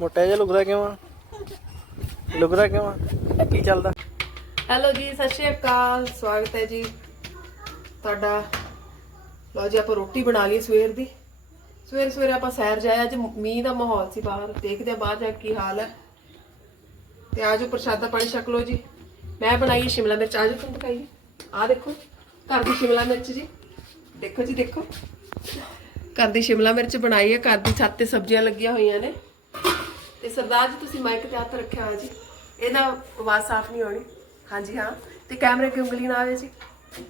ਮੋਟਾ ਜਿਹਾ ਲੁਕਦਾ ਕਿਉਂ ਆ? ਲੁਕਦਾ ਕਿਉਂ ਆ? ਕੀ ਚੱਲਦਾ? ਹੈਲੋ ਜੀ, ਸਤਿ ਸ਼੍ਰੀ ਅਕਾਲ, ਸਵਾਗਤ ਹੈ ਜੀ। ਤੁਹਾਡਾ, ਲਓ ਜੀ, ਆਪਾਂ ਰੋਟੀ ਬਣਾ ਲਈ ਸਵੇਰ ਦੀ। ਸਵੇਰ ਸਵੇਰੇ ਆਪਾਂ ਸੈਰ ਜਾਇਆ ਅੱਜ ਮੀਂਹ ਦਾ ਮਾਹੌਲ ਸੀ ਬਾਹਰ। ਦੇਖਦੇ ਆ ਬਾਹਰ ਜਾ ਕੇ ਕੀ ਹਾਲ ਹੈ। ਤੇ ਆਜੋ, ਪ੍ਰਸ਼ਾਦਾ ਪਾਣੀ ਛਕ ਲਓ ਜੀ। ਮੈਂ ਬਣਾਈ ਸ਼ਿਮਲਾ ਮਿਰਚ। ਆਜੋ ਤੁਹਾਨੂੰ ਦਿਖਾਈਏ ਆ ਦੇਖੋ, ਘਰ ਦੀ ਸ਼ਿਮਲਾ ਮਿਰਚ ਜੀ। ਦੇਖੋ ਜੀ, ਦੇਖੋ। ਘਰ ਦੀ ਸ਼ਿਮਲਾ ਮਿਰਚ ਬਣਾਈ ਹੈ। ਘਰ ਦੀ ਛੱਤ ਤੇ ਸਬਜ਼ੀਆਂ ਲੱਗੀਆਂ ਹੋਈਆਂ ਨੇ। ਤੇ ਸਰਦਾਰ ਜੀ ਤੁਸੀਂ ਮਾਈਕ ਤੇ ਹੱਥ ਰੱਖਿਆ ਹੋਇਆ ਜੀ। ਇਹਦਾ ਆਵਾਜ਼ ਸਾਫ਼ ਨਹੀਂ ਹੋਣੀ ਹਾਂਜੀ ਹਾਂ। ਤੇ ਕੈਮਰੇ ਕੀ ਉਂਗਲੀ ਨਾ ਆਵੇ ਜੀ?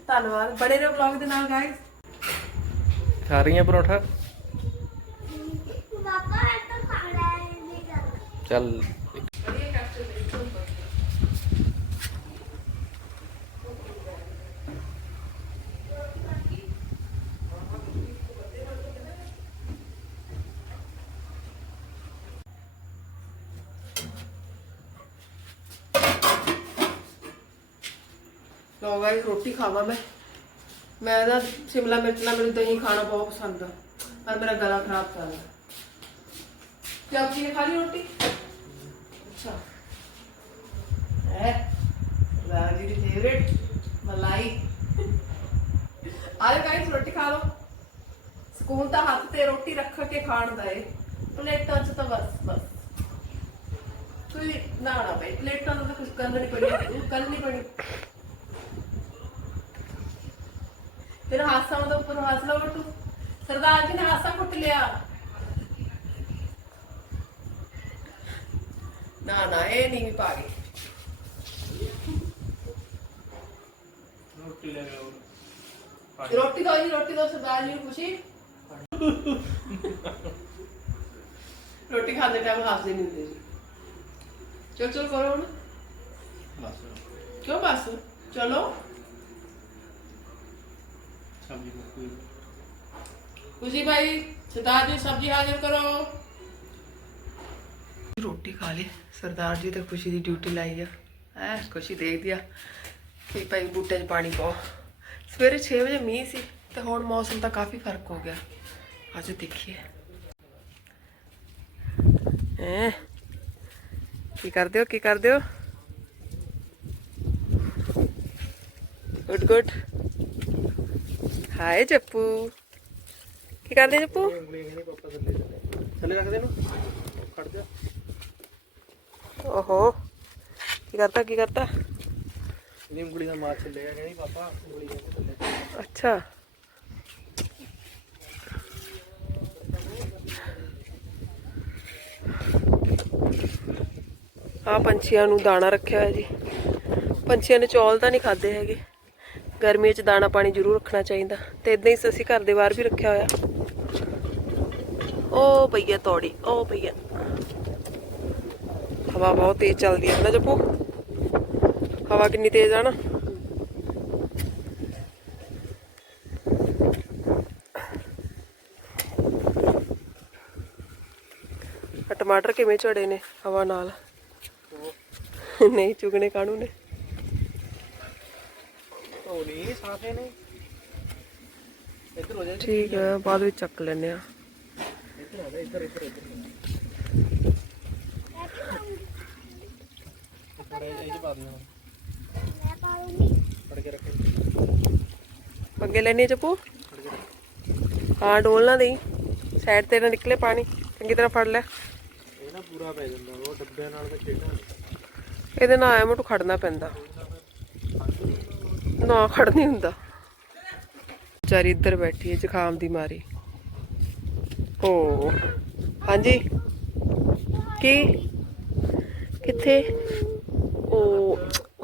ਧੰਨਵਾਦ। ਬੜੇ ਰਹੋ ਵਲੌਗ ਦੇ ਨਾਲ ਗਾਇਸ ਖਾ ਰਹੀ ਆ ਪਰੌਠਾ ਚੱਲ। ਲੋ ਗਾਇਸ ਰੋਟੀ ਖਾਵਾਂ ਮੈਂ। ਮੈਂ ਨਾ ਸ਼ਿਮਲਾ ਮਿਰਚ ਨਾਲ ਮੈਨੂੰ ਦਹੀਂ ਖਾਣਾ ਬਹੁਤ ਪਸੰਦ ਆ, ਪਰ ਮੇਰਾ ਗਲਾ ਖਰਾਬ ਕਰ ਰਿਹਾ ਕੀ ਆਪ ਜੀ ਨੇ ਖਾ ਲਈ ਰੋਟੀ? ਅੱਛਾ। ਹੈ? ਰਾਜੀ ਦੀ ਫੇਵਰੇਟ ਮਲਾਈ। ਆਲੇ ਗਾਇਸ ਰੋਟੀ ਖਾ ਲਓ। ਸਕੂਨ ਤਾਂ ਹੱਥ ਤੇ, ਰੋਟੀ ਰੱਖ ਕੇ ਖਾਣ ਦਾ ਏ। ਪਲੇਟਾਂ 'ਚ ਤਾਂ ਬਸ ਬਸ। ਕੋਈ ਨਾ ਨਾ ਬਈ, ਪਲੇਟਾਂ ਦਾ ਤਾਂ ਕੁਝ ਕਰਨਾ ਨਹੀਂ ਪੜੀ ਕਰਨੀ ਪੜੀ ਫਿਰ ਹਾਸਾ ਉਹਦੇ ਉੱਪਰ ਹੱਸ ਲਓ ਤੂੰ ਸਰਦਾਰ ਜੀ ਨੇ ਹਾਸਾ ਕੁੱਟ ਲਿਆ। ਨਾ ਨਾ ਇਹ ਨਹੀਂ ਪਾ ਗਈ। ਰੋਟੀ ਲੈ ਲਓ ਰੋਟੀ ਦੋ ਜੀ ਰੋਟੀ ਦੋ ਸਰਦਾਰ ਜੀ ਨੂੰ ਖੁਸ਼ੀ ਰੋਟੀ ਖਾਂਦੇ ਟਾਈਮ ਹੱਸਦੇ ਨਹੀਂ ਹੁੰਦੇ ਜੀ। ਚਲ ਚਲ ਕਰੋ ਹੁਣ। ਬਸ। ਕਿਉਂ ਬਸ? ਚਲੋ। ਸਬਜ਼ੀ ਕੋਈ ਖੁਸ਼ੀ ਭਾਈ ਸਰਦਾਰ ਜੀ ਸਬਜ਼ੀ ਹਾਜ਼ਰ ਕਰੋ। ਰੋਟੀ ਖਾ ਲਈ। ਸਰਦਾਰ ਜੀ ਤੇ ਖੁਸ਼ੀ ਦੀ ਡਿਊਟੀ ਲਾਈ ਆ। ਐ ਖੁਸ਼ੀ ਦੇਖਦੀ ਆ ਕਿ ਭਾਈ ਬੂਟੇ 'ਚ ਪਾਣੀ ਪਾਓ। ਸਵੇਰੇ 6 ਵਜੇ ਮੀਂਹ ਸੀ ਤੇ ਹੁਣ ਮੌਸਮ ਤਾਂ ਕਾਫੀ ਫ਼ਰਕ ਹੋ ਗਿਆ। ਅੱਜ ਦੇਖੀਏ। ਐ। ਕੀ ਕਰਦੇ ਹੋ? ਕੀ ਕਰਦੇ ਹੋ? Good good. ਹਾਏ ਜੱਪੂ। ਕੀ ਕਰਦੇ ਜੱਪੂ? ਥੱਲੇ ਰੱਖ ਦੇ ਨੂੰ ਖੜ ਜਾ। ਓਹੋ ਕੀ ਕਰਤਾ ਕੀ ਕਰਤਾ? ਇਹਦੀ ਉਂਗਲੀ ਦਾ ਮਾਰ ਥੱਲੇ ਆ ਕਹਿੰਦੀ ਪਾਪਾ ਉਂਗਲੀ ਕਹਿੰਦੀ ਥੱਲੇ। ਅੱਛਾ। ਆ ਪੰਛੀਆਂ ਨੂੰ ਦਾਣਾ ਰੱਖਿਆ ਹੋਇਆ ਜੀ। ਪੰਛੀਆਂ ਨੇ ਚੌਲ ਤਾਂ ਨਹੀਂ ਖਾਦੇ ਹੈਗੇ। ਗਰਮੀਆਂ 'ਚ ਦਾਣਾ ਪਾਣੀ ਜ਼ਰੂਰ ਰੱਖਣਾ ਚਾਹੀਦਾ ਤੇ ਇਦਾਂ ਹੀ ਅਸੀਂ ਘਰ ਦੇ ਬਾਹਰ ਵੀ ਰੱਖਿਆ ਹੋਇਆ। ਉਹ ਪਈਆ ਤੋੜੀ ਓ ਪਈਆ ਹਵਾ ਬਹੁਤ ਤੇਜ਼ ਚੱਲਦੀ ਹੈ ਨਾ ਜੱਪੂ? ਹਵਾ ਕਿੰਨੀ ਤੇਜ਼ ਆ ਨਾ? ਟਮਾਟਰ ਕਿਵੇਂ ਝੜੇ ਨੇ ਹਵਾ ਨਾਲ? ਨਹੀਂ ਚੁਗਣੇ ਕਾਣੂ ਨੇ? ਉਹ ਨਹੀਂ ਸਾਫੇ ਨੇ। ਇੱਧਰ ਹੋ ਜਾ। ਠੀਕ ਹੈ ਬਾਅਦ ਵਿੱਚ ਚੱਕ ਲੈਨੇ ਆ ਇੱਧਰ ਆ ਲੈਨੇ ਚੱਪੂ? ਹਾਂ ਡੋਲ ਨਾ ਦੇਈ। ਸਾਈਡ ਤੇ ਨਾ ਨਿਕਲੇ ਪਾਣੀ। ਚੰਗੀ ਤਰ੍ਹਾਂ ਫੜ ਲੈ। ਇਹ ਨਾ ਪੂਰਾ ਪੈ ਜਾਂਦਾ ਉਹ ਡੱਬਿਆਂ ਨਾਲ ਤਾਂ ਖੇਡਾਂ। ਇਹਦੇ ਨਾਲ ਮੋਟੂ ਖੜਨਾ ਪੈਂਦਾ। ਨਾ ਖੜ ਨਹੀਂ ਹੁੰਦਾ। ਵਿਚਾਰੀ ਇੱਧਰ ਬੈਠੀ ਹੈ, ਜ਼ੁਕਾਮ ਦੀ ਮਾਰੀ। ਓ ਹਾਂਜੀ। ਕੀ? ਕਿੱਥੇ? ਓ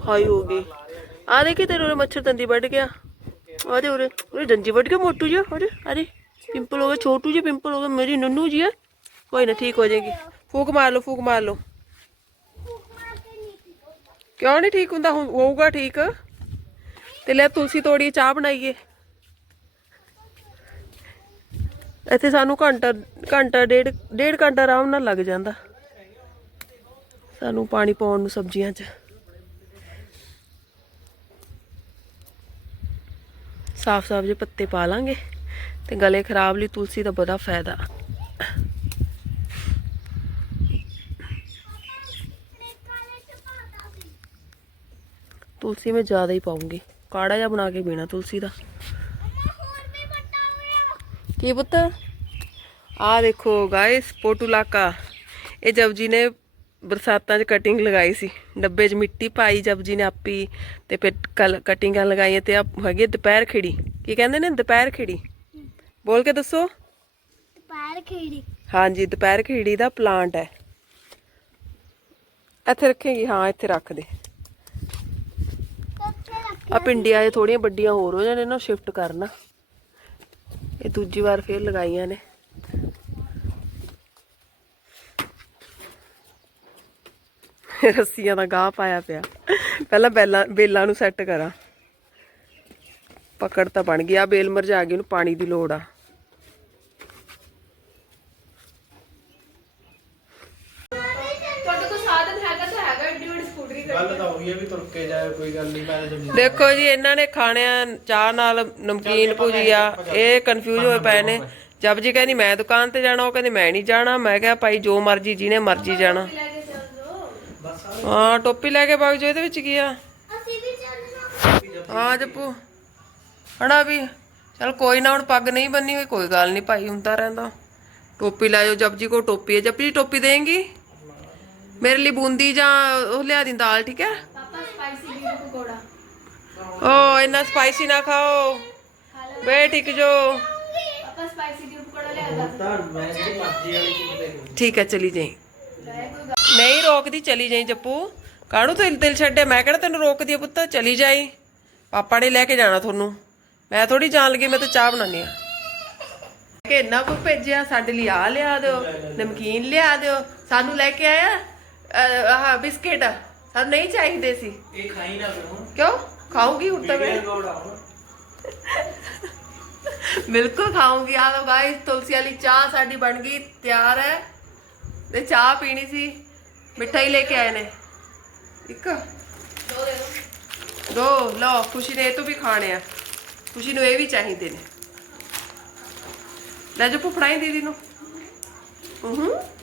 ਹਾਈ ਹੋ ਗਈ। ਆ ਦੇਖੀ ਤੇਰੇ ਉਰੇ ਮੱਛਰ ਦੰਦੀ ਵੱਢ ਗਿਆ। ਆਦੇ ਉਰੇ ਉਰੇ ਦੰਦੀ ਵੱਢ ਗਿਆ, ਮੋਟੂ ਜਿਹਾ। ਅਰੇ ਅਰੇ ਪਿੰਪਲ ਹੋ ਗਿਆ ਛੋਟੂ ਜੀ ਪਿੰਪਲ ਹੋ ਗਿਆ ਮੇਰੀ ਨੰਨੂ ਜੀ ਹੈ। ਕੋਈ ਨਾ ਠੀਕ ਹੋ ਜਾਏਗੀ। ਫੂਕ ਮਾਰ ਲਓ, ਫੂਕ ਮਾਰ ਲਓ। ਕਿਉਂ ਨਹੀਂ ਠੀਕ ਹੁੰਦਾ? ਹੋਊਗਾ ਠੀਕ। ਤੇ ਲੈ ਤੁਲਸੀ ਤੋੜੀ, ਚਾਹ ਬਣਾਈਏ। ਇੱਥੇ ਸਾਨੂੰ ਘੰਟਾ ਘੰਟਾ ਡੇਢ ਡੇਢ ਘੰਟਾ ਆਰਾਮ ਨਾਲ ਲੱਗ ਜਾਂਦਾ। ਸਾਨੂੰ ਪਾਣੀ ਪਾਉਣ ਨੂੰ ਸਬਜ਼ੀਆਂ 'ਚ। ਸਾਫ਼-ਸਾਫ਼ ਜੇ ਪੱਤੇ ਪਾ ਲਾਂਗੇ ਤੇ ਗਲੇ ਖਰਾਬ ਲਈ ਤੁਲਸੀ ਦਾ ਬੜਾ ਫਾਇਦਾ। ਤੁਲਸੀ ਮੈਂ ਜ਼ਿਆਦਾ ਹੀ पाऊंगी ਕਾੜਾ ਜਿਹਾ ਬਣਾ ਕੇ ਪੀਣਾ ਤੁਲਸੀ ਦਾ। ਕੀ ਪੁੱਤ? ਆ ਦੇਖੋ ਗਾਇਸ ਪੋਟੂਲਾਕਾ। ਇਹ ਜਬ ਜੀ ਨੇ ਬਰਸਾਤਾਂ 'ਚ ਕਟਿੰਗ ਲਗਾਈ ਸੀ। ਡੱਬੇ 'ਚ ਮਿੱਟੀ ਪਾਈ ਜਬ ਜੀ ਨੇ ਆਪੀ ਤੇ ਫਿਰ ਕਲ ਕਟਿੰਗਾਂ ਲਗਾਈਆਂ ਤੇ ਆ ਹੈਗੀ ਦੁਪਹਿਰ ਖਿੜੀ। ਕੀ ਕਹਿੰਦੇ ਨੇ ਦੁਪਹਿਰ ਖਿੜੀ? ਬੋਲ ਕੇ ਦੱਸੋ। ਪੈਰ ਖੇੜੀ। ਹਾਂਜੀ ਦੁਪਹਿਰ ਖਿੜੀ ਦਾ ਪਲਾਂਟ ਹੈ। ਇੱਥੇ ਰੱਖੇਗੀ ਹਾਂ ਇੱਥੇ ਰੱਖ ਦੇ। ਆ ਪਿੰਡੀਆਂ ਇਹ ਥੋੜੀਆਂ ਵੱਡੀਆਂ ਹੋਰ ਹੋ ਜਾਣੇ ਨਾ ਸ਼ਿਫਟ ਕਰਨਾ। ਇਹ ਦੂਜੀ ਵਾਰ ਫੇਰ ਲਗਾਈਆਂ ਨੇ। ਰੱਸੀਆਂ ਦਾ ਗਾਹ ਪਾਇਆ ਪਿਆ। ਪਹਿਲਾਂ ਬੇਲਾਂ ਬੇਲਾਂ ਨੂੰ ਸੈੱਟ ਕਰਾਂ। ਪਕੜ ਤਾਂ ਬਣ ਗਈ ਗਿਆ ਬੇਲ ਮਰਜਾ ਗਈ ਉਹਨੂੰ ਪਾਣੀ ਦੀ ਲੋੜ ਆ ਤੁਹਾਡੇ ਕੋਲ ਸਾਧਨ ਹੈਗਾ ਤਾਂ ਹੈਗਾ ਏਡੀ ਵੱਡੀ ਸਕੂਟਰੀ ਹੈ ਵੀ ਤੁਰ ਕੇ ਜਾਏ ਕੋਈ ਗੱਲ ਨਹੀਂ ਮੈਂ ਤਾਂ ਜਮੀ ਦੇਖੋ ਜੀ ਇਹਨਾਂ ਨੇ ਖਾਣਿਆ ਚਾਹ ਨਾਲ ਨਮਕੀਨ ਭੁਜੀਆ ਇਹ ਕਨਫਿਊਜ਼ ਹੋਏ ਪਏ ਨੇ। ਜਬ ਜੀ ਕਹਿੰਦੀ ਮੈਂ ਦੁਕਾਨ ਤੇ ਜਾਣਾ ਉਹ ਕਹਿੰਦੀ ਮੈਂ ਨਹੀਂ ਜਾਣਾ। ਮੈਂ ਕਿਹਾ ਭਾਈ ਜੋ ਮਰਜ਼ੀ ਜਿਹਨੇ ਮਰਜ਼ੀ ਜਾਣਾ। ਹਾਂ ਟੋਪੀ ਲੈ ਕੇ ਵਗ ਜੋ ਇਹਦੇ ਵਿੱਚ ਕੀ ਆ? ਅਸੀਂ ਵੀ ਚੱਲਣਾ ਹਾਂ ਜੱਪੂ। ਹਣਾ ਵੀ ਚਲ ਕੋਈ ਨਾ ਹੁਣ ਪੱਗ ਨਹੀਂ ਬੰਨੀ ਹੋਈ ਕੋਈ ਗੱਲ ਨਹੀਂ ਭਾਈ ਹੁੰਦਾ ਰਹਿੰਦਾ। ਟੋਪੀ ਲੈ ਜਾਓ ਜਪਜੀ ਕੋ ਟੋਪੀ ਹੈ। ਜਪਜੀ ਟੋਪੀ ਦੇਂਗੀ? ਮੇਰੇ ਲਈ ਬੂੰਦੀ ਜਾਂ ਉਹ ਲਿਆ ਦੀ ਦਾਲ ਠੀਕ ਹੈ? ਸਪਾਈਸੀ ਵੀ ਪਕੌੜਾ। ਓ ਇੰਨਾ ਸਪਾਈਸੀ ਨਾ ਖਾਓ। ਵੇ ਠੀਕ ਜੋ ਪਾਪਾ ਸਪਾਈਸੀ ਵੀ ਪਕੌੜਾ ਲਿਆ ਦਾ ਤਾਂ ਮੈਂ ਜਿਹੜੀ ਮਰਜ਼ੀ ਵਾਲੀ ਚੀਜ਼ ਦੇ ਦੂੰ ਠੀਕ ਹੈ ਚਲੀ ਜਾਈ। ਲੈ ਨਹੀਂ ਰੋਕਦੀ ਚਲੀ ਜਾਈ ਜੱਪੂ। ਕਾਹਨੂੰ ਤੂੰ ਦਿਲ ਛੱਡੇ ਮੈਂ ਕਿਹੜਾ ਤੈਨੂੰ ਰੋਕਦੀ ਆ ਪੁੱਤ? ਚਲੀ ਜਾਈ। ਪਾਪਾ ਨੇ ਲੈ ਕੇ ਜਾਣਾ ਤੁਹਾਨੂੰ। ਮੈਂ ਥੋੜੀ ਜਾਣ ਲੱਗੀ ਮੈਂ ਤਾਂ ਚਾਹ ਬਣਾਉਣੀ ਆ ਕਿ ਇੰਨਾ ਕੁ ਭੇਜਿਆ ਸਾਡੇ ਲਈ ਆ ਲਿਆ ਦਿਓ ਨਮਕੀਨ ਲਿਆ ਦਿਓ। ਸਾਨੂੰ ਲੈ ਕੇ ਆਇਆ ਆਹ ਬਿਸਕਿਟ। ਸਾਨੂੰ ਨਹੀਂ ਚਾਹੀਦੇ ਸੀ। ਇਹ ਖਾਈ ਨਾ ਕਰੂੰ। ਕਿਉਂ? ਖਾਊਂਗੀ ਹੁਣ ਤਾਂ ਮੈਂ। ਬਿਲਕੁਲ ਖਾਊਂਗੀ। ਆ ਲੋ ਗਾਇਸ ਤੁਲਸੀ ਵਾਲੀ ਚਾਹ ਸਾਡੀ ਬਣ ਗਈ ਤਿਆਰ ਹੈ। ਤੇ ਚਾਹ ਪੀਣੀ ਸੀ। ਮਿੱਠਾ ਹੀ ਲੈ ਕੇ ਆਏ ਨੇ। ਇੱਕ। ਦੋ ਦੇ ਦੋ ਦੋ ਲਓ ਖੁਸ਼ੀ ਨੇ ਇਹ ਤੋਂ ਵੀ ਖਾਣੇ ਆ। ਖੁਸ਼ੀ ਨੂੰ ਇਹ ਵੀ ਚਾਹੀਦੇ ਨੇ। ਲੈ ਜੋ ਫੜਾਈ ਦੀਦੀ ਨੂੰ। ਹੂੰ।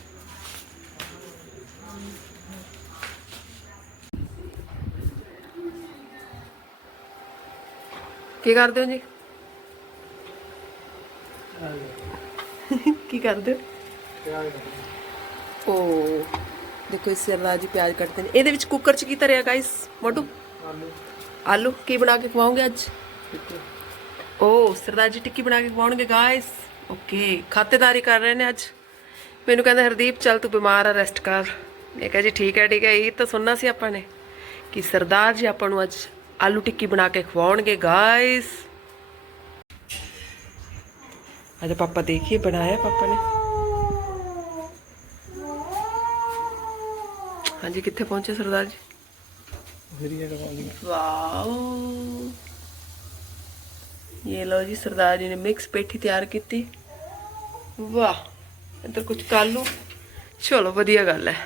ਕੀ ਕਰਦੇ ਹੋ ਜੀ? ਕੀ ਕਰਦੇ ਹੋ? ਓ, ਦੇਖੋ ਇਸ ਸਰਦਾਰ ਜੀ ਪਿਆਜ਼ ਕੱਟਦੇ ਨੇ। ਇਹਦੇ ਵਿੱਚ ਕੁੱਕਰ 'ਚ ਕੀ ਧਰਿਆ ਗਾਇਸ ਮੋਟੂ? ਆਲੂ। ਕੀ ਬਣਾ ਕੇ ਖਵਾਓਗੇ ਅੱਜ? ਓ, ਸਰਦਾਰ ਜੀ ਟਿੱਕੀ ਬਣਾ ਕੇ ਖਵਾਉਣਗੇ ਗਾਇਸ ਓਕੇ ਖਾਤੇਦਾਰੀ ਕਰ ਰਹੇ ਨੇ ਅੱਜ। ਮੈਨੂੰ ਕਹਿੰਦਾ, ਹਰਦੀਪ, ਚੱਲ ਤੂੰ ਬਿਮਾਰ ਆ ਰੈਸਟ ਕਰ। ਮੈਂ ਕਿਹਾ, ਜੀ ਠੀਕ ਹੈ ਠੀਕ ਹੈ। ਇਹ ਤਾਂ ਸੁਣਨਾ ਸੀ ਆਪਾਂ ਨੇ ਕਿ ਸਰਦਾਰ ਜੀ ਆਪਾਂ ਨੂੰ ਅੱਜ ਆਲੂ ਟਿੱਕੀ ਬਣਾ ਕੇ ਖਵਾਉਣਗੇ ਗਾਇਸ ਅੱਜ ਪਾਪਾ ਦੇਖੀਏ ਬਣਾਇਆ ਪਾਪਾ ਨੇ ਹਾਂਜੀ ਕਿੱਥੇ ਪਹੁੰਚੇ ਸਰਦਾਰ ਜੀ ਮੇਰੀ ਇਹ ਲਗਾਉਂਦੀ ਵਾਓ ਇਹ ਲੋ ਜੀ ਸਰਦਾਰ ਜੀ ਨੇ ਮਿਕਸ ਪੇਠੀ ਤਿਆਰ ਕੀਤੀ ਵਾਹ ਇੱਧਰ ਕੁਝ ਕਾਲੂ ਚਲੋ ਵਧੀਆ ਗੱਲ ਹੈ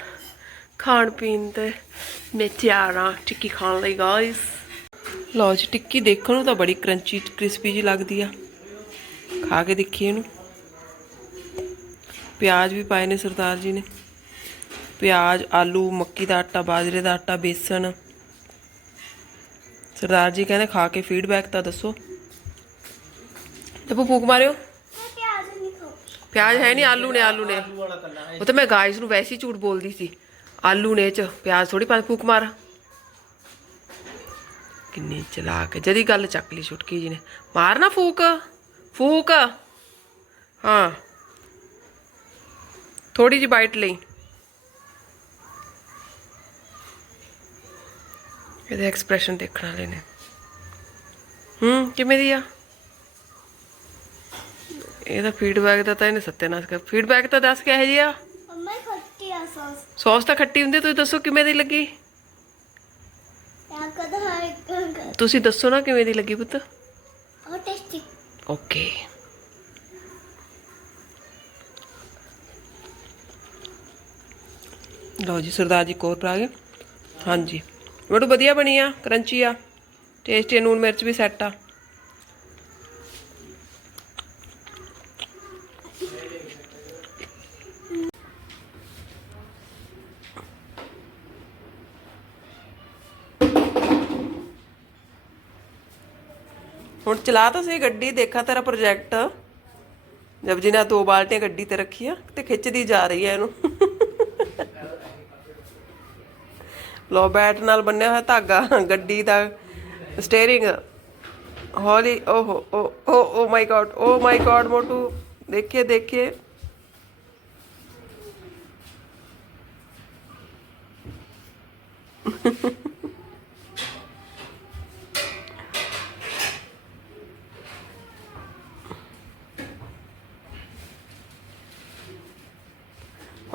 ਖਾਣ ਪੀਣ ਤੇ ਮੈਂ ਤਿਆਰ ਹਾਂ ਟਿੱਕੀ ਖਾਣ ਲਈ ਗਾਇਸ ਲਓ ਜੀ, ਟਿੱਕੀ ਦੇਖਣ ਨੂੰ ਤਾਂ ਬੜੀ ਕਰੰਚੀ ਕ੍ਰਿਸਪੀ ਜੀ ਲੱਗਦੀ ਆ। ਖਾ ਕੇ ਦੇਖੀ ਇਹਨੂੰ। ਪਿਆਜ਼ ਵੀ ਪਾਏ ਨੇ ਸਰਦਾਰ ਜੀ ਨੇ। ਪਿਆਜ਼, ਆਲੂ, ਮੱਕੀ ਦਾ ਆਟਾ, ਬਾਜਰੇ ਦਾ ਆਟਾ ਬੇਸਣ ਸਰਦਾਰ ਜੀ ਕਹਿੰਦੇ ਖਾ ਕੇ ਫੀਡਬੈਕ ਤਾਂ ਦੱਸੋ। ਤੇ ਫੂਕ ਮਾਰਿਓ? ਪਿਆਜ਼ ਹੈ ਨਹੀਂ, ਆਲੂ ਨੇ ਆਲੂ ਨੇ। ਉਹ ਤਾਂ ਮੈਂ ਗਾਇਸ ਨੂੰ ਵੈਸੇ ਹੀ ਝੂਠ ਬੋਲਦੀ ਸੀ। ਆਲੂ ਨੇ ਚ ਪਿਆਜ਼ ਥੋੜੀ ਪਾ ਫੂਕ ਮਾਰ। ਕਿੰਨੀ ਚਲਾਕ ਹੈ ਜਦੀ ਗੱਲ ਚੱਕ ਲਈ ਛੁਟਕੀ ਜੀ ਨੇ। ਮਾਰ ਨਾ ਫੂਕ? ਫੂਕ? ਹਾਂ। ਥੋੜੀ ਜਿਹੀ ਬਾਈਟ ਲਈ। ਇਹਦੇ ਐਕਸਪ੍ਰੈਸ਼ਨ ਦੇਖਣ ਵਾਲੇ ਨੇ। ਹੂੰ ਕਿਵੇਂ ਦੀ ਆ? ਇਹਦਾ ਫੀਡਬੈਕ ਦਾ ਤਾਂ ਇਹਨੇ ਸੱਤਿਆਨਾਸ਼ ਕਰ ਫੀਡਬੈਕ ਤਾਂ ਦੱਸ ਕਿਹੋ ਜੀ ਆ ਮੰਮਾ ਖੱਟੀ ਆ ਸੌਸ ਸੌਸ ਤਾਂ ਖੱਟੀ ਹੁੰਦੀ ਤੁਸੀਂ ਦੱਸੋ ਕਿਵੇਂ ਦੀ ਲੱਗੀ? ਤੁਸੀਂ ਦੱਸੋ ਨਾ ਕਿਵੇਂ ਦੀ ਲੱਗੀ ਪੁੱਤ? ਟੇਸਟੀ ਓਕੇ ਲਓ ਜੀ ਸਰਦਾਰ ਜੀ ਕੋਰ ਪਾ ਗਏ। ਹਾਂਜੀ। ਬੜੂ ਵਧੀਆ ਬਣੀ ਆ ਕਰੰਚੀ ਆ। ਟੇਸਟੀ ਨੂਨ ਮਿਰਚ ਵੀ ਸੈੱਟ ਆ। चला तो सही गड्डी देखा तेरा प्रोजेक्ट जब जी ने दो बाल्टियाँ गड्डी ते रखी है तो खिंचती जा रही है ਇਹਨੂੰ ਲੋ ਬੈਟ ਨਾਲ ਬੰਨਿਆ ਹੋਇਆ ਧਾਗਾ ਗੱਡੀ ਦਾ ਸਟੀering ਹੌਲੀ ਓਹੋ oh oh oh my God oh my God ਮੋਟੂ ਦੇਖੇ ਦੇਖੇ Ha ha ha.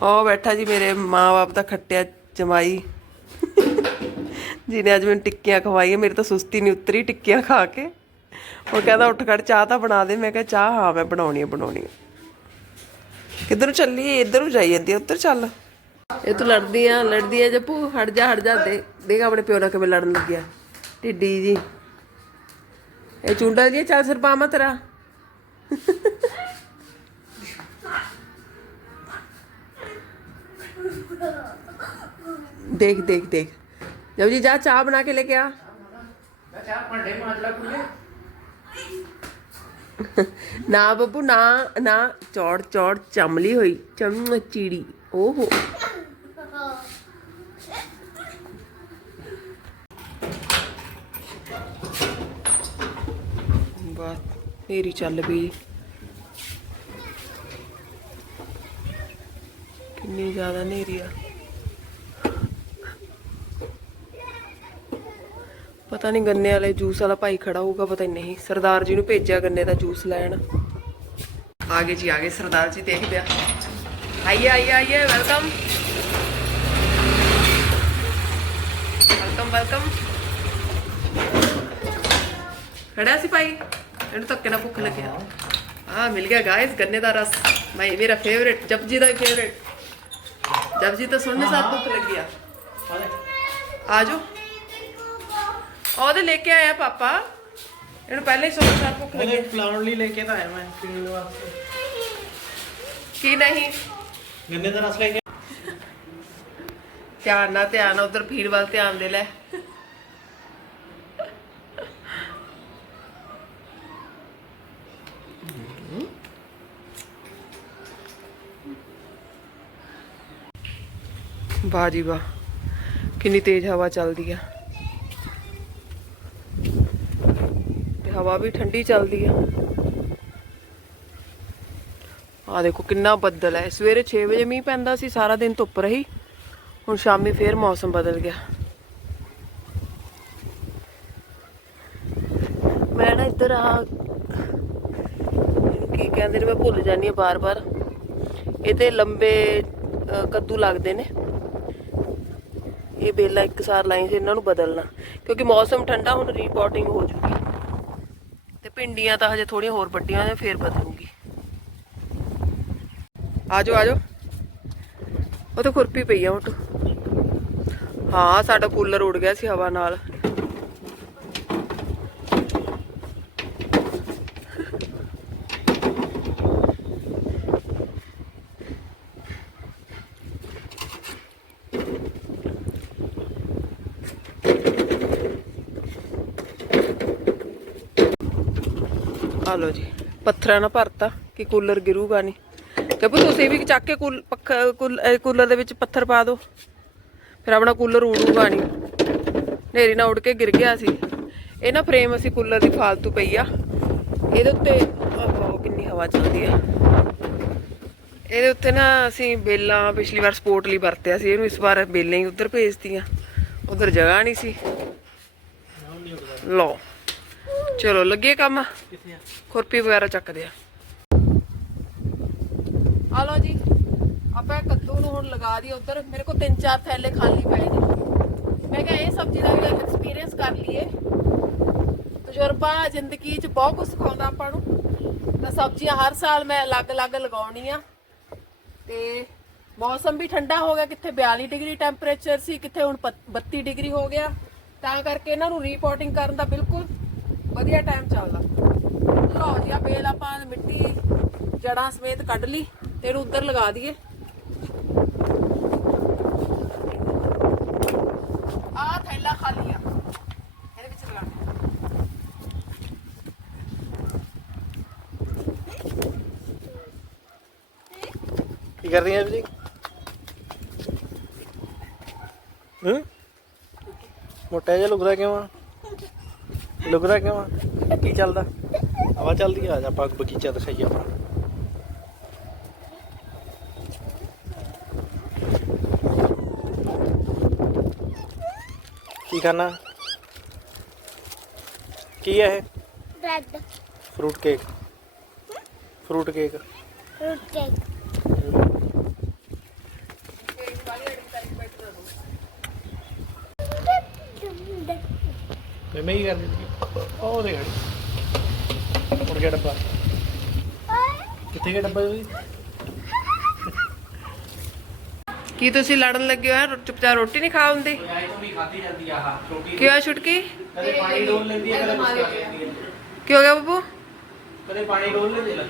ਉਹ ਬੈਠਾ ਜੀ ਮੇਰੇ ਮਾਂ-ਬਾਪ ਦਾ ਖੱਟਿਆ ਜਮਾਈ। ਜਿਹਨੇ ਅੱਜ ਮੈਨੂੰ ਟਿੱਕੀਆਂ ਖਵਾਈਆਂ, ਮੇਰੀ ਤਾਂ ਸੁਸਤੀ ਨਹੀਂ ਉਤਰੀ ਟਿੱਕੀਆਂ ਖਾ ਕੇ। ਉਹ ਕਹਿੰਦਾ, ਉੱਠ ਖੜ, ਚਾਹ ਤਾਂ ਬਣਾ ਦੇ। ਮੈਂ ਕਿਹਾ, ਚਾਹ, ਹਾਂ, ਮੈਂ ਬਣਾਉਣੀ ਹੈ ਬਣਾਉਣੀ ਹੈ ਕਿੱਧਰ ਨੂੰ ਚੱਲੀ ਇੱਧਰ ਨੂੰ ਜਾਈ ਜਾਂਦੀ ਹੈ ਉੱਧਰ ਚੱਲ। ਇਹ ਤੂੰ ਲੜਦੀ ਆ ਲੜਦੀ ਆ ਜੱਪੂ ਹਟ ਜਾ ਹਟ ਜਾ, ਦੇ, ਦੇਖ ਆਪਣੇ ਪਿਓ ਨਾਲ ਕਿਵੇਂ ਲੜਨ ਲੱਗਿਆ। ਢਿੱਡੀ ਜੀ। ਇਹ ਚੁੰਡਾ ਜੀ ਚੱਲ, ਸਿਰ ਪਾਵਾਂ ਤੇਰਾ। ਦੇਖ ਦੇਖ ਦੇਖ ਜਬ ਜੀ ਜਾ ਚਾਹ ਬਣਾ ਕੇ ਲੈ ਕੇ ਆ ਨਾ ਬੱਬੂ ਨਾ ਨਾ ਚੌੜ ਚੌੜ ਚਮਲੀ ਹੋਈ ਚਮ ਚੀੜੀ ਓਹੋ ਬਸ ਮੇਰੀ ਚੱਲ ਪਈ ਕਿੰਨੀ ਜ਼ਿਆਦਾ ਨੇਰੀ ਪਤਾ ਨਹੀਂ ਗੰਨੇ ਵਾਲੇ ਜੂਸ ਵਾਲਾ ਭਾਈ ਖੜਾ ਹੋਊਗਾ, ਪਤਾ ਨਹੀਂ। ਸਰਦਾਰ ਜੀ ਨੂੰ ਭੇਜਿਆ ਗੰਨੇ ਦਾ ਜੂਸ ਲੈਣ। ਆਗੇ ਜੀ ਆਗੇ ਸਰਦਾਰ ਜੀ, ਦੇਖਦੇ ਆ। ਆਈਏ ਆਈਏ ਆਈਏ ਵੈਲਕਮ ਵੈਲਕਮ ਵੈਲਕਮ ਖੜਾ ਸੀ ਭਾਈ? ਇਹਨੂੰ ਧੱਕੇ ਨਾਲ ਭੁੱਖ ਲੱਗਿਆ ਆ ਮਿਲ ਗਿਆ ਗਾਇਸ ਗੰਨੇ ਦਾ ਰਸ। ਮੈਂ, ਮੇਰਾ ਫੇਵਰੇਟ ਜਪਜੀ ਦਾ ਫੇਵਰੇਟ ਜਪਜੀ ਤਾਂ ਸੁਣਨੇ ਸਾਥ ਭੁੱਖ ਲੱਗੀ ਆ। ਆ ਜਾਓ। ਉਹਦੇ ਲੈ ਕੇ ਆਇਆ ਪਾਪਾ। ਇਹਨੂੰ ਪਹਿਲੇ ਹੀ ਸਾਥ ਭੁੱਖ ਲੱਗੀ। ਉਹਨੇ ਪਲਾਉਣ ਲਈ ਲੈ ਕੇ ਤਾਂ ਆਇਆ ਮੈਂ ਪੀਣ ਵਾਸਤੇ। ਕੀ ਨਹੀਂ? ਗੰਨੇ ਦਾ ਰਸ ਲੈ ਕੇ ਧਿਆਨ ਨਾਲ ਧਿਆਨ ਉਧਰ ਭੀੜ ਵੱਲ ਧਿਆਨ ਦੇ ਲੈ। ਵਾਹ ਜੀ ਵਾਹ। ਕਿੰਨੀ ਤੇਜ਼ ਹਵਾ ਚੱਲਦੀ ਆ। ਹਵਾ ਵੀ ਠੰਡੀ ਚੱਲਦੀ ਆ। ਆ ਦੇਖੋ ਕਿੰਨਾ ਬੱਦਲ ਹੈ ਸਵੇਰੇ 6 ਵਜੇ ਮੀਂਹ ਪੈਂਦਾ ਸੀ, ਸਾਰਾ ਦਿਨ ਧੁੱਪ ਰਹੀ। ਹੁਣ ਸ਼ਾਮੀ ਫੇਰ ਮੌਸਮ ਬਦਲ ਗਿਆ। ਮੈਂ ਨਾ ਇੱਧਰ ਆ ਕੀ ਕਹਿੰਦੇ ਨੇ, ਮੈਂ ਭੁੱਲ ਜਾਂਦੀ ਆ ਬਾਰ-ਬਾਰ। ਇਹਦੇ ਲੰਬੇ ਕੱਦੂ ਲੱਗਦੇ ਨੇ। ਇਹ ਬੇਲਾ ਇੱਕ ਸਾਰ ਲਾਈ ਸੀ, ਇਹਨਾਂ ਨੂੰ ਬਦਲਣਾ। ਕਿਉਂਕਿ ਮੌਸਮ ਠੰਡਾ, ਹੁਣ ਰੀਪੋਰਟਿੰਗ ਹੋ ਚੁੱਕੀ ਪਿੰਡੀਆਂ ਤਾਂ ਹਜੇ ਥੋੜੀਆਂ ਹੋਰ ਵੱਡੀਆਂ ਨੇ, ਫੇਰ ਬਦਲੂਗੀ। ਆਜੋ ਆਜੋ। ਉਹ ਤਾਂ ਖੁਰਪੀ ਪਈ ਆ ਮੋਟੂ ਹਾਂ, ਸਾਡਾ ਕੂਲਰ ਉੱਡ ਗਿਆ ਸੀ ਹਵਾ ਨਾਲ। ਆ ਜੀ। ਪੱਥਰਾਂ ਨਾਲ ਭਰਤਾ ਕਿ ਕੂਲਰ ਗਿਰੂਗਾ ਨਹੀਂ। ਤੇ ਤੁਸੀਂ ਵੀ ਚੱਕ ਕੇ ਕੂਲ ਪੱਖਾ ਕੂਲਰ ਦੇ ਵਿੱਚ ਪੱਥਰ ਪਾ ਦਿਓ। ਫਿਰ ਆਪਣਾ ਕੂਲਰ ਉੜੂਗਾ ਨਹੀਂ। ਨੇਰੀ ਨਾਲ ਉੜ ਕੇ ਗਿਰ ਗਿਆ ਸੀ। ਇਹ ਨਾ ਫਰੇਮ ਅਸੀਂ ਕੂਲਰ ਦੀ ਫਾਲਤੂ ਪਈ ਆ। ਇਹਦੇ ਉੱਤੇ ਆਹੋ ਕਿੰਨੀ ਹਵਾ ਚੱਲਦੀ ਆ। ਇਹਦੇ ਉੱਤੇ ਨਾ ਅਸੀਂ ਬੇਲਾਂ ਪਿਛਲੀ ਵਾਰ ਸਪੋਰਟ ਲਈ ਵਰਤਿਆ ਸੀ। ਇਹਨੂੰ ਇਸ ਵਾਰ ਬੇਲਾਂ ਹੀ ਉੱਧਰ ਭੇਜਤੀਆਂ। ਉਧਰ ਜਗ੍ਹਾ ਨਹੀਂ ਸੀ। ਲਓ। ਚਲੋ, ਲੱਗੇ ਕੰਮ। ਖੁਰਪੀ ਵਗੈਰਾ ਚੱਕਦੇ ਆ। ਆ ਲਓ ਜੀ, ਆਪਾਂ ਕੱਦੂ ਨੂੰ ਹੁਣ ਲਗਾ ਦੀ ਉਧਰ। ਮੇਰੇ ਕੋਲ ਤਿੰਨ ਚਾਰ ਥੈਲੇ ਖਾਲੀ ਪਏ ਨੇ। ਮੈਂ ਕਿਹਾ ਇਹ ਸਬਜ਼ੀ ਦਾ ਵੀ ਐਕਸਪੀਰੀਅੰਸ ਕਰ ਲਈਏ। ਤਜਰਬਾ ਜ਼ਿੰਦਗੀ 'ਚ ਬਹੁਤ ਕੁਝ ਸਿਖਾਉਂਦਾ ਆਪਾਂ ਨੂੰ। ਤਾਂ ਸਬਜ਼ੀਆਂ ਹਰ ਸਾਲ ਮੈਂ ਅਲੱਗ-ਅਲੱਗ ਲਗਾਉਣੀ ਆ ਤੇ ਮੌਸਮ ਵੀ ਠੰਡਾ ਹੋ ਗਿਆ। ਕਿੱਥੇ 42 ਡਿਗਰੀ ਟੈਂਪਰੇਚਰ ਸੀ, ਕਿੱਥੇ ਹੁਣ ਪੱਤ- 32 ਡਿਗਰੀ ਹੋ ਗਿਆ। ਤਾਂ ਕਰਕੇ ਇਹਨਾਂ ਨੂੰ ਰੀਪੋਰਟਿੰਗ ਕਰਨ ਦਾ ਬਿਲਕੁਲ ਵਧੀਆ ਟਾਈਮ ਚੱਲਦਾ ਲਓ ਜੀ ਆ ਬੇਲ ਆਪਾਂ ਮਿੱਟੀ ਜੜਾਂ ਸਮੇਤ ਕੱਢ ਲਈ ਤੇ ਇਹਨੂੰ ਉੱਧਰ ਲਗਾ ਦਈਏ। ਆ ਥੈਲਾ ਖਾਲੀ ਆ। ਇਹਦੇ ਵਿੱਚ ਲਗਾ ਕੀ ਕਰ ਰਹੀ ਹੈ ਜੀ ਹੂੰ? ਮੋਟਾ ਜਿਹਾ ਲੁਕ ਕਿਉਂ ਆ? ਲੁਕਦਾ ਕਿਉਂ ਆ? ਕੀ ਚੱਲਦਾ? ਹਵਾ ਚੱਲਦੀ ਆ ਆ ਜਾ ਆਪਾਂ ਬਗੀਚਾ ਦਿਖਾਈਏ ਆਪਣਾ ਕੀ ਕਰਨਾ ਕੀ ਹੈ ਇਹ? Bread fruit cake fruit cake fruit cake ਮੈਂ ਹੀ ਕਰ ਦਿੱਤੀ। ਉਹ ਦੇ ਗਾੜੀ। ਮੁੜ ਗਿਆ ਡੱਬਾ? ਕਿੱਥੇ ਗਿਆ ਡੱਬਾ ਜੀ ਕੀ ਤੁਸੀਂ ਲੜਨ ਲੱਗੇ ਹੋ? ਚੁੱਪਚਾਪ ਰੋਟੀ ਨਹੀਂ ਖਾ ਹੁੰਦੀ? ਆਈ ਤੋਂ ਨਹੀਂ ਖਾਦੀ ਜਾਂਦੀ ਆ ਆਹ ਰੋਟੀ ਕਿਉਂ ਛੁਟਕੀ? ਕਦੇ ਪਾਣੀ ਡੋਲ ਲੈਂਦੀ ਹੈ ਕਦੇ ਕੁਛ ਕਰ ਲੈਂਦੀ ਹੈ। ਕੀ ਹੋ ਗਿਆ ਬੱਬੂ? ਕਦੇ ਪਾਣੀ ਡੋਲ ਲੈਂਦੀ ਹੈ।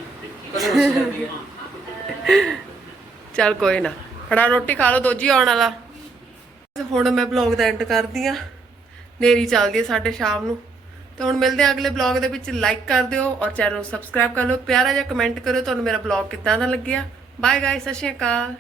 ਕਦੇ ਕੁਛ ਲੈਂਦੀ ਹੈ। ਚੱਲ ਕੋਈ ਨਾ। ਫੜਾ ਰੋਟੀ ਖਾ ਲਓ ਦੋਜੀ ਆਉਣ ਵਾਲਾ। ਹੁਣ ਮੈਂ ਬਲੌਗ ਦਾ ਐਂਡ ਕਰਦੀ ਆ ਨੇਰੀ ਚੱਲਦੀ ਹੈ ਸਾਡੇ ਸ਼ਾਮ ਨੂੰ। ਤੇ ਹੁਣ ਮਿਲਦੇ ਆ ਅਗਲੇ ਬਲੌਗ ਦੇ ਵਿੱਚ। ਲਾਈਕ ਕਰ ਦਿਓ ਔਰ ਚੈਨਲ ਨੂੰ ਸਬਸਕ੍ਰਾਈਬ ਕਰ ਲਓ। ਪਿਆਰਾ ਜਿਹਾ ਕਮੈਂਟ ਕਰਿਓ। ਤੁਹਾਨੂੰ ਮੇਰਾ ਬਲੌਗ ਕਿੱਦਾਂ ਦਾ ਲੱਗਿਆ? ਬਾਏ ਗਾਇਸ ਸਤਿ ਸ਼੍ਰੀ ਅਕਾਲ।